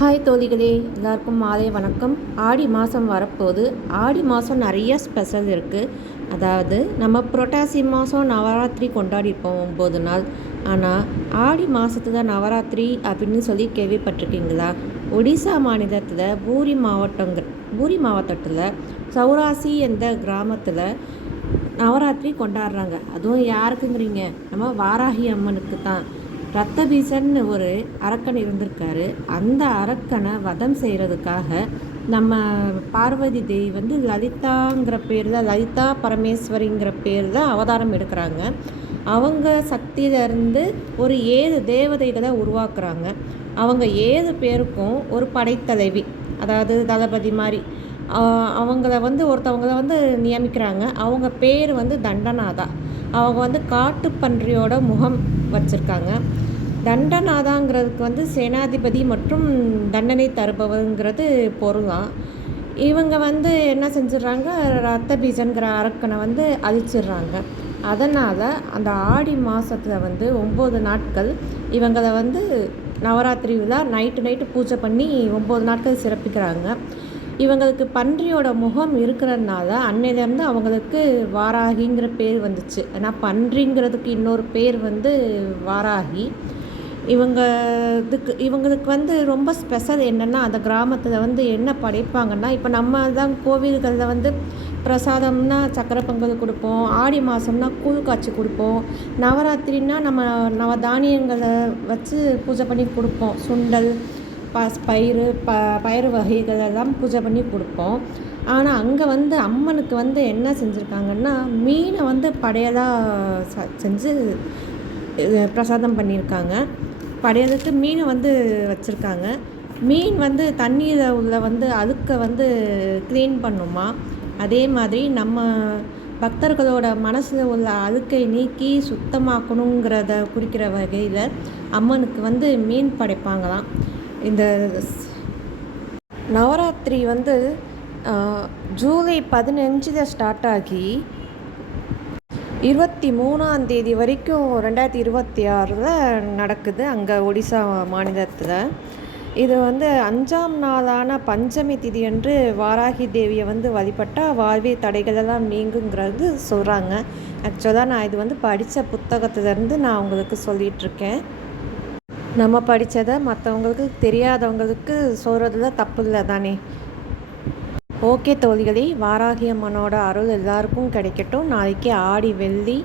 Hi தோழிகளே, எல்லாருக்கும் மாலை வணக்கம். ஆடி மாதம் வரப்போகுது. ஆடி மாதம் நிறைய ஸ்பெஷல் இருக்குது. அதாவது நம்ம புரட்டாசி மாதம் நவராத்திரி கொண்டாடிப்போம் 9 நாள். ஆனால் ஆடி மாதத்துல தான் நவராத்திரி அப்படின்னு சொல்லி கேள்விப்பட்டிருக்கீங்களா? ஒடிசா மாநிலத்தில் பூரி மாவட்டத்தில் சௌராசி என்ற கிராமத்தில் நவராத்திரி கொண்டாடுறாங்க. அதுவும் யாருக்குங்கிறீங்க? நம்ம வாராகி அம்மனுக்கு தான். ரத்தபீசன்னு ஒரு அரக்கன் இருந்திருக்காரு. அந்த அரக்கனை வதம் செய்கிறதுக்காக நம்ம பார்வதி தேவி வந்து லலிதாங்கிற பேரில், லலிதா பரமேஸ்வரிங்கிற பேரில் அவதாரம் எடுக்கிறாங்க. அவங்க சக்தியிலேருந்து ஒரு 7 தேவதைகளை உருவாக்குறாங்க. அவங்க 7 பேருக்கும் ஒரு படைத்தலைவி, அதாவது தளபதி மாதிரி அவங்கள வந்து ஒருத்தவங்கள வந்து நியமிக்கிறாங்க. அவங்க பேர் வந்து தண்டநாதா. அவங்க வந்து காட்டுப்பன்றியோட முகம் வச்சுருக்காங்க. தண்டநாதாங்கிறதுக்கு வந்து சேனாதிபதி மற்றும் தண்டனை தருபவங்கிறது பொருளாம். இவங்க வந்து என்ன செஞ்சிடறாங்க, ரத்தபீஜன்கிற அரக்கனை வந்து அழிச்சிடுறாங்க. அதனால் அந்த ஆடி மாதத்தில் வந்து 9 நாட்கள் இவங்களை வந்து நவராத்திரி விழா நைட்டு பூஜை பண்ணி 9 நாட்கள் சிறப்பிக்கிறாங்க. இவங்களுக்கு பன்றியோட முகம் இருக்கிறதுனால அன்னையிலேருந்து அவங்களுக்கு வாராகிங்கிற பேர் வந்துச்சு. ஏன்னா பன்றிங்கிறதுக்கு இன்னொரு பேர் வந்து வாராகி. இவங்களுக்கு வந்து ரொம்ப ஸ்பெஷல் என்னென்னா, அந்த கிராமத்தில் வந்து என்ன படைப்பாங்கன்னா, இப்போ நம்ம தான் கோவில்களில் வந்து பிரசாதம்னா சக்கரை பொங்கல் கொடுப்போம், ஆடி மாதம்னா கூழ் காய்ச்சி கொடுப்போம், நவராத்திரின்னா நம்ம நவதானியங்களை வச்சு பூஜை பண்ணி கொடுப்போம். சுண்டல், பயிறு வகைகள் எல்லாம் பூஜை பண்ணி கொடுப்போம். ஆனால் அங்கே வந்து அம்மனுக்கு வந்து என்ன செஞ்சுருக்காங்கன்னா, மீனை வந்து படையலாக செஞ்சு பிரசாதம் பண்ணியிருக்காங்க. படையலுக்கு மீனை வந்து வச்சுருக்காங்க. மீன் வந்து தண்ணீரில் உள்ள வந்து அழுக்கை வந்து க்ளீன் பண்ணுமா. அதே மாதிரி நம்ம பக்தர்களோட மனசில் உள்ள அழுக்கை நீக்கி சுத்தமாக்கணுங்கிறத குறிக்கிற வகையில் அம்மனுக்கு வந்து மீன் படைப்பாங்களாம். இந்த நவராத்திரி வந்து ஜூலை 15 ஸ்டார்ட் ஆகி 23ஆம் தேதி வரைக்கும் 2026 நடக்குது அங்கே ஒடிசா மாநிலத்தில். இது வந்து 5ஆம் நாளான பஞ்சமி திதி அன்று வாராகி தேவியை வந்து வழிபட்டால் வாழ்வே தடைகளெல்லாம் நீங்குங்கிறது சொல்கிறாங்க. ஆக்சுவலாக நான் இது வந்து படித்த புத்தகத்திலேருந்து நான் உங்களுக்கு சொல்லிகிட்ருக்கேன். நம்ம படித்ததை மற்றவங்களுக்கு தெரியாதவங்களுக்கு சொல்கிறதுல தப்பு இல்லை தானே. ஓகே தோழிகளே, வாராகி அம்மனோட அருள் எல்லாருக்கும் கிடைக்கட்டும். நாளைக்கு ஆடி வெள்ளி.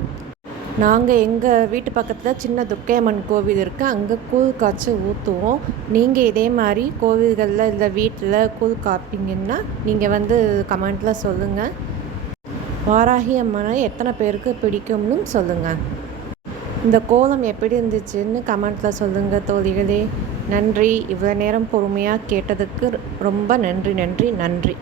நாங்கள் எங்கள் வீட்டு பக்கத்தில் சின்ன துர்க்கையம்மன் கோவில் இருக்குது, அங்கே கூழ் காய்ச்சி ஊற்றுவோம். நீங்கள் இதே மாதிரி கோவில்களில் இல்லை வீட்டில் கூழ் காப்பீங்கன்னா நீங்கள் வந்து கமெண்ட்டில் சொல்லுங்கள். வாராகி அம்மனை எத்தனை பேருக்கு பிடிக்கும்னு சொல்லுங்கள். இந்த கோலம் எப்படி இருந்துச்சுன்னு கமெண்ட்டில் சொல்லுங்கள் தோழிகளே. நன்றி. இவ்வளோ நேரம் பொறுமையாக கேட்டதுக்கு ரொம்ப நன்றி.